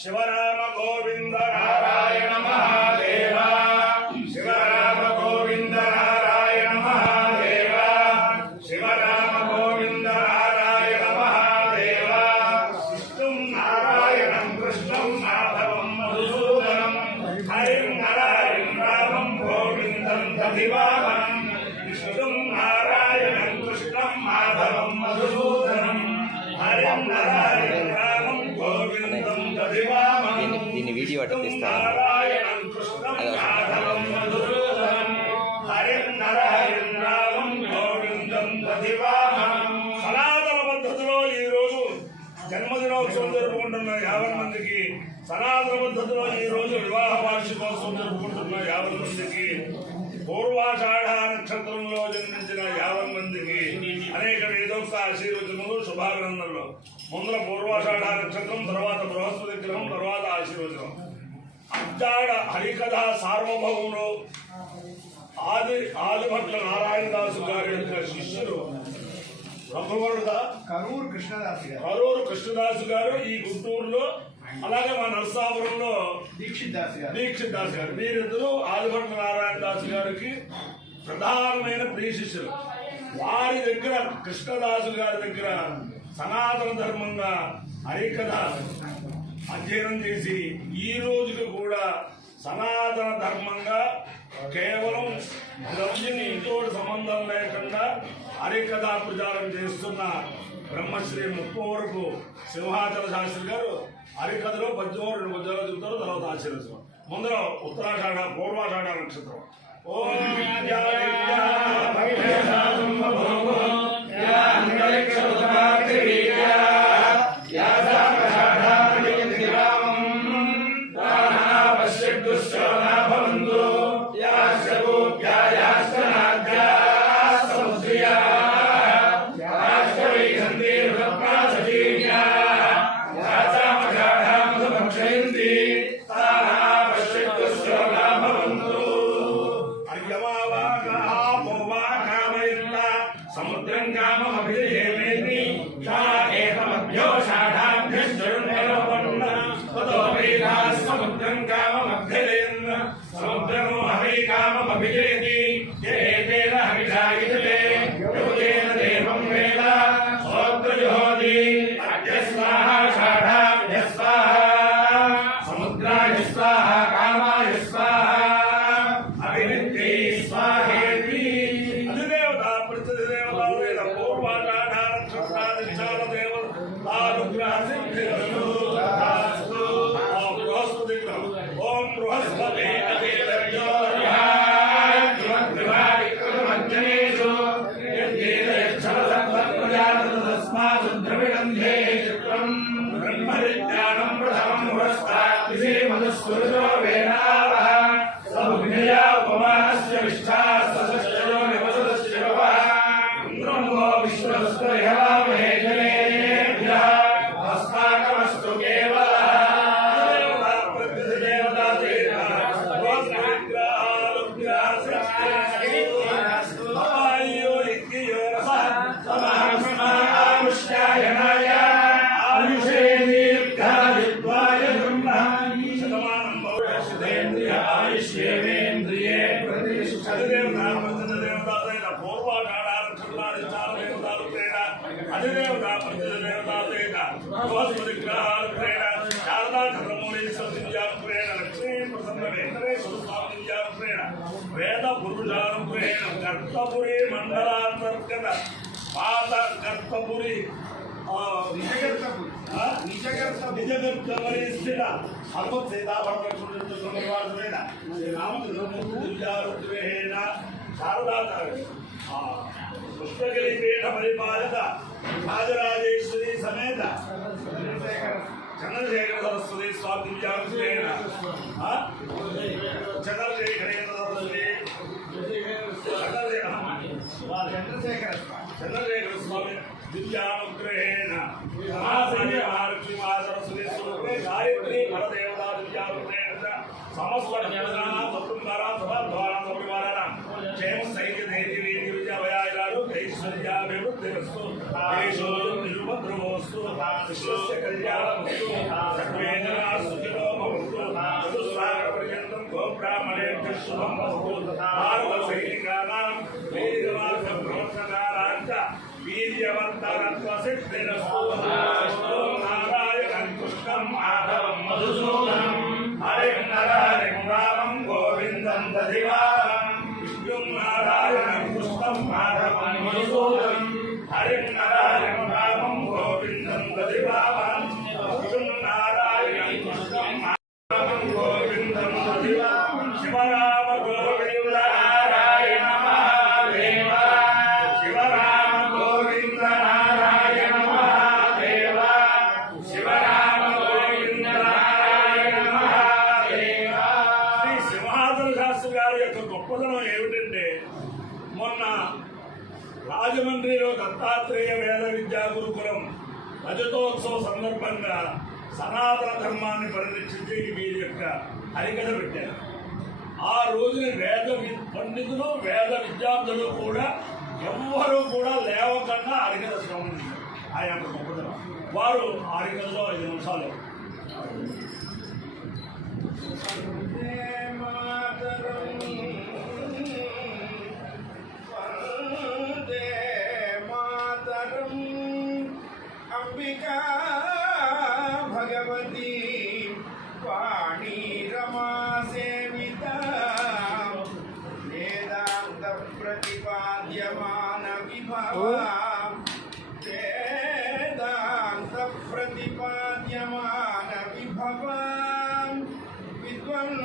शिवराम गोविंद नारायण महादेव शिवराम गोविंद नारायण महादेव शिवराम गोविंद नारायण महादेव विष्णुं नारायणं कृष्णं माधवं मधुसूदनं हरिं नारायणं रामं गोविन्दं दधिवामनं विष्णुं नारायणं कृष्णं माधवं मधुसूदनं हरिं नारायणं रामं गोविन्दं దీన్ని వీడియో అట్లా తీస్తాను. సనాతన పద్ధతిలో ఈ రోజు జన్మదినోత్సవం జరుపుకుంటున్న 50 మందికి, సనాతన పద్ధతిలో ఈ రోజు వివాహ వార్షికోత్సవం జరుపుకుంటున్న 50 మందికి, పూర్వాషాఢ నక్షత్రంలో జన్మించిన 50 మందికి అనేక వేదోక్త ఆశీర్వచనములు, శుభాభినందనలు. ముందర పూర్వాషాఢ నక్షత్రం, తర్వాత బృహస్పతి గ్రహం, తర్వాత ఆశీర్వచనం. అడ్డాడ హరికథ సార్వభౌములు ఆదిభట్ల నారాయణదాసు గారి యొక్క శిష్యులు కరూరు కృష్ణదాసు గారు ఈ గుంటూరులో, అలాగే మా నరసాపురంలో దీక్షిత్ దాస్ గారు, వీరిద్దరూ ఆదిభట్ల నారాయణదాసు గారికి ప్రధానమైన ప్రియ శిష్యులు. వారి దగ్గర, కృష్ణదాసు గారి దగ్గర సనాతన ధర్మంగా హరికథ అధ్యయనం చేసి ఈ రోజుకి కూడా సనాతన ధర్మంగా కేవలం ద్రవ్యంతో సంబంధం లేకుండా హరికథ ప్రచారం చేస్తున్న బ్రహ్మశ్రీ ముప్పవరపు సింహాచల శాస్త్రి గారు హరికథలో 12 పద్యాలు చెబుతారు, తర్వాత ఆశీర్వచనం. ముందర ఉత్తరాషాఢ పూర్వాషాఢ నక్షత్రం. సముద్రం కామమభిజయేమి సముద్రం కామమభ్యలేన్ సముద్రము హరి కామమభిజయతి ఏతేన హరిషాయితే యోగేన దేవం వేద శ్రోత్రజోతి అద్య స్వాహ షాఢాభ్య స్వాహ సముద్రాయ స్వాహ కామాయ స్వాహ అభినిత్యై స్వాహేతి. అధిదేవత ప్రతిదేవత వేద పూర్వాషాఢ నక్షత్రాధిచార దేవతానుగ్రహ సిద్ధిరస్తు. బృహస్పతి గ్రహం. ఓం బృహస్పతి బ్రహ్మవిజ్ఞానం ప్రథమం పురస్తాత్ మధుస్ఫురో వేదావః సముజ్ఞయా ఉపమానస్య విష్ఠాస్తస్యో నివసస్యవః ఇంద్రమో విశ్వస్తయవామహే జనేభ్యః అస్మాకమస్తు కేవలః. వేద పురుషానుగ్రహేణ కర్తపురి మండలాంతర్గత పాత కర్తపురి నిజగర్తపురి స్థిత హనుమత్ సీతాభరణ శ్రీరామచంద్రమూర్తిగ్రహేణ శారదా పుష్పగిరి పీఠ పరిపాలిత రాజరాజేశ్వరి సమేత చంద్రశేఖర సరస్వతి స్వామి దివ్యానుగ్రహేణ చంద్రశేఖర స్వామి దివ్యానుగ్రహేణ మహాలక్ష్మి మహాసరస్వతి స్వరూపే గాయత్రి పరదేవతా దివ్యానుగ్రహేణ సమస్త సప్తుంగారా సభాద్వారా సపరివారా క్షేమ సైన్య ధైర్య విద్యాభయాలు ఐశ్వర్యాభివృద్ధిరస్తు నిరుపద్రవోస్తు విశ్వస్య కళ్యాణమస్తు సర్వే జనాః సుఖినో భవంతు చతుస్సాగరపర్యంతం గోబ్రాహ్మణేభ్యః శుభం భవతు భారతసైనికానాం వీరమార్గ ప్రవర్తకానాంచ వీర్యవర్ధనత్వసిద్ధిరస్తు ఓం నారాయణం కృష్ణం మాధవం మధుసూదనం హరిం నరహరిం రామం గోవిందం దధివారం విష్ణుం నారాయణం కృష్ణం మాధవం మధుసూదనం హరిం నరహరిం రామం గోవిందం దధివారం విష్ణుం నారాయణం కృష్ణం మాధవం గోవిందం దధివారం శివరామ గోవింద నారాయణ మహాదేవ శివరామ గోవింద నారాయణ మహాదేవ శివరామ గోవింద నారాయణ మహాదేవ. శ్రీ సింహాచల శాస్త్రి గారి యొక్క గొప్పదనం ఏమిటంటే మొన్న రాజమండ్రిలో దత్తాత్రేయ వేద విద్యా గురుకులం రజతోత్సవ సందర్భంగా సనాతన ధర్మాన్ని పరిరక్షించే వీరి యొక్క హరికథ పెట్టారు. ఆ రోజున పండితులు వేద విద్యార్థులు కూడా ఎవ్వరూ కూడా లేవకుండా హరికథ శ్రవణం చేశారు. ఆయన యొక్క గొప్పదనం. వారు హరికథలో 5 నిమిషాలు अंबिका भगवती वाणी रमा सेविता वेदांत प्रतिपाद्यमान विभवा वेदांत प्रतिपाद्यमान विभवा विद्वन्